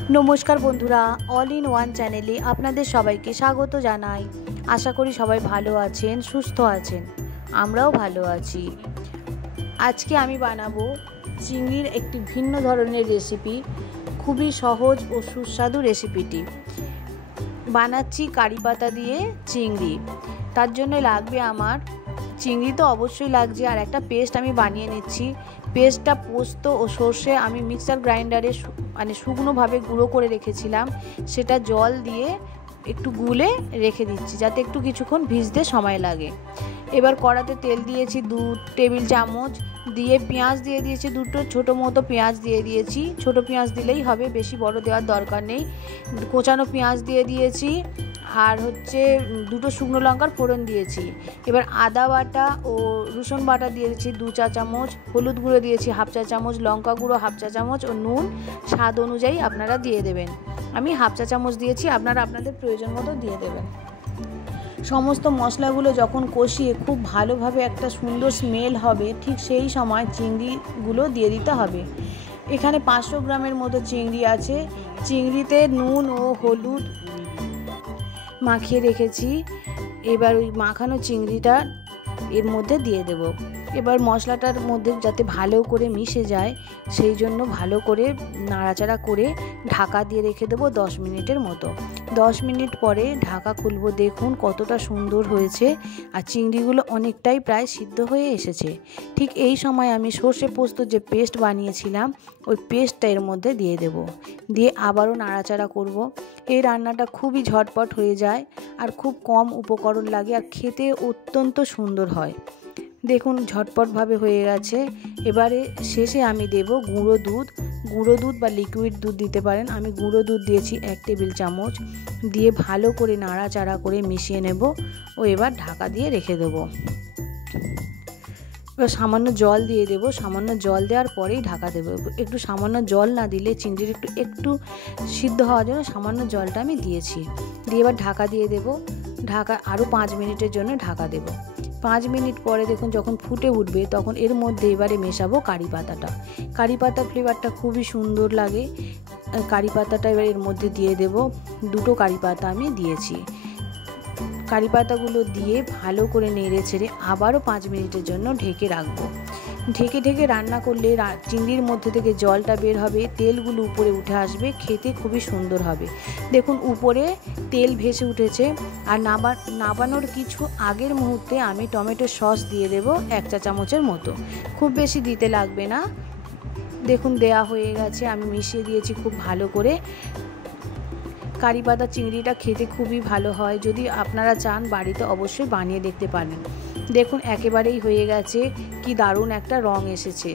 नमस्कार बंधुरा अल in one चैनेले आपनादेर सबाइके स्वागत जानाई। आशा करी सबाई भालो आछेन, सुस्थ आछेन, आमराओ भालो आछि। आजके आमी बानाबो चिंगड़िर एकटी भिन्न धरनेर रेसिपि। खूबई सहज और सुस्वादु रेसिपिटी बानाच्छि काরি पाता दिए चिंगड़ी। तार जोन्नो लागबे आमार चिंगड़ी तो अवश्यई लागছে আর একটা পেস্ট আমি বানিয়ে নিচ্ছি। পেস্টটা পোস্ত ও সরষে আমি মিক্সার গ্রাইন্ডারে মানে শুকনোভাবে গুঁড়ো করে রেখেছিলাম, সেটা জল দিয়ে একটু গুলে রেখে দিচ্ছি যাতে একটু কিছুক্ষণ ভিজতে সময় লাগে। এবার কড়াতে তেল দিয়েছি 2 টেবিল চামচ, দিয়ে পেঁয়াজ দিয়ে দিয়েছি, দুটো ছোটো মতো পেঁয়াজ দিয়ে দিয়েছি। ছোটো পেঁয়াজ দিলেই হবে, বেশি বড় দেওয়ার দরকার নেই। কোচানো পেঁয়াজ দিয়ে দিয়েছি আর হচ্ছে দুটো শুকনো লঙ্কার ফোড়ন দিয়েছি। এবার আদা বাটা ও রসুন বাটা দিয়েছি 2 চা চামচ, হলুদ গুঁড়ো দিয়েছি 1/2 চা চামচ, লঙ্কা গুঁড়ো 1/2 চা চামচ ও নুন স্বাদ অনুযায়ী আপনারা দিয়ে দেবেন। আমি 1/2 চা চামচ দিয়েছি, আপনারা আপনাদের প্রয়োজন মতো দিয়ে দেবেন। সমস্ত মশলাগুলো যখন কষিয়ে খুব ভালোভাবে একটা সুন্দর স্মেল হবে, ঠিক সেই সময় চিংড়িগুলো দিয়ে দিতে হবে। এখানে 500 গ্রামের মতো চিংড়ি আছে। চিংড়িতে নুন ও হলুদ মাখিয়ে রেখেছি। এবার ওই মাখানো চিংড়িটা এর মধ্যে দিয়ে দেব। এবার মশলাটার মধ্যে যাতে ভালো করে মিশে যায় সেই জন্য ভালো করে নাড়াচাড়া করে ঢাকা দিয়ে রেখে দেবো 10 মিনিটের মতো। 10 মিনিট পরে ঢাকা খুলবো, দেখুন কতটা সুন্দর হয়েছে আর চিংড়িগুলো অনেকটাই প্রায় সিদ্ধ হয়ে এসেছে। ঠিক এই সময় আমি সর্ষে পোস্ত যে পেস্ট বানিয়েছিলাম ওই পেস্টটা এর মধ্যে দিয়ে দেব, দিয়ে আবারও নাড়াচাড়া করব। এই রান্নাটা খুবই ঝটপট হয়ে যায় আর খুব কম উপকরণ লাগে আর খেতে অত্যন্ত সুন্দর হয়। দেখুন ঝটপটভাবে হয়ে গেছে। এবারে শেষে আমি দেব গুঁড়ো দুধ বা লিকুইড দুধ দিতে পারেন। আমি গুঁড়ো দুধ দিয়েছি 1 টেবিল চামচ, দিয়ে ভালো করে নাড়াচাড়া করে মিশিয়ে নেব ও এবার ঢাকা দিয়ে রেখে দেব। এবার সামান্য জল দিয়ে দেব, সামান্য জল দেওয়ার পরেই ঢাকা দেবো। একটু সামান্য জল না দিলে চিংড়ির একটু সিদ্ধ হওয়ার জন্য সামান্য জলটা আমি দিয়েছি। দিয়ে এবার ঢাকা দিয়ে দেব। ঢাকা আরও 5 মিনিটের জন্য ঢাকা দেব। 5 মিনিট পরে দেখুন যখন ফুটে উঠবে তখন এর মধ্যে এবারে মেশাবো কারি পাতাটা। কারি পাতার ফ্লেভারটা খুবই সুন্দর লাগে। কারি পাতাটা এবার এর মধ্যে দিয়ে দেব। 2টো কারি পাতা আমি দিয়েছি। কারি পাতাগুলো দিয়ে ভালো করে নেড়ে ছেড়ে আবারও 5 মিনিটের জন্য ঢেকে রাখবো। ঢেকে রান্না করলে চিংড়ির মধ্যে থেকে জলটা বের হবে, তেলগুলো উপরে উঠে আসবে, খেতে খুবই সুন্দর হবে। দেখুন উপরে তেল ভেসে উঠেছে। আর নাবানোর কিছু আগের মুহূর্তে আমি টমেটো সস দিয়ে দেব 1 চা চামচের মতো, খুব বেশি দিতে লাগবে না। দেখুন দেয়া হয়ে গেছে, আমি মিশিয়ে দিয়েছি খুব ভালো করে। কারি পাতা চিংড়িটা খেতে খুবই ভালো হয়, যদি আপনারা চান বাড়িতে অবশ্যই বানিয়ে দেখতে পারেন। দেখুন একেবারেই হয়ে গেছে, কি দারুণ একটা রং এসেছে।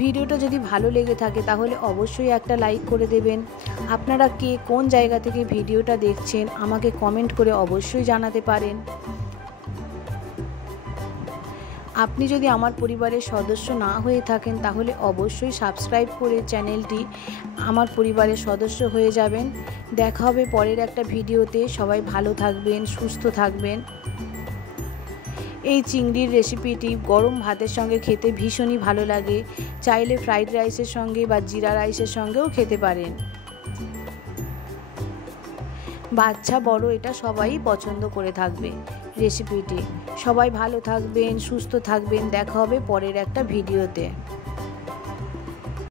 ভিডিওটা যদি ভালো লেগে থাকে তাহলে অবশ্যই একটা লাইক করে দেবেন। আপনারা কে কোন জায়গা থেকে ভিডিওটা দেখছেন আমাকে কমেন্ট করে অবশ্যই জানাতে পারেন। আপনি যদি আমার পরিবারের সদস্য না হয়ে থাকেন তাহলে অবশ্যই সাবস্ক্রাইব করে চ্যানেলটি আমার পরিবারের সদস্য হয়ে যাবেন। দেখা হবে পরের একটা ভিডিওতে। সবাই ভালো থাকবেন, সুস্থ থাকবেন। এই চিংড়ির রেসিপিটি গরম ভাতের সঙ্গে খেতে ভীষণই ভালো লাগে। চাইলে ফ্রাইড রাইসের সঙ্গে বা জিরা রাইসের সঙ্গেও খেতে পারেন। বাচ্চা বড় এটা সবাই পছন্দ করে থাকবে রেসিপিটি। সবাই ভালো থাকবেন, সুস্থ থাকবেন। দেখা হবে পরের একটা ভিডিওতে।